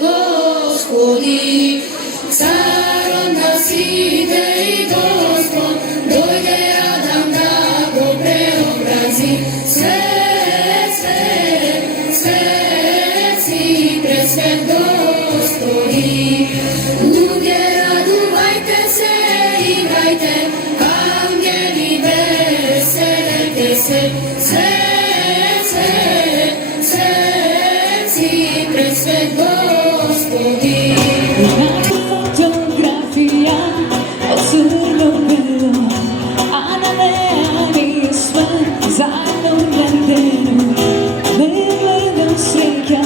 Господи, царот на сите и Господ, дојде Адам да го преобрази. Свет, свет, свет си, пресвет Господи. Луѓе, радувајте се, играјте, ангели веселете се. Свет, свет, свет си, пресвет Господи. Fotografija od crno-belo, a na meni sve zajedno gledeno. Ne gledam sreća,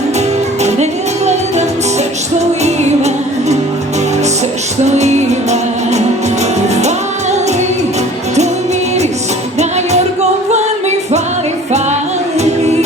ne gledam sve što imam, sve što imam. I fali, to miris na jorgovan mi fali, fali.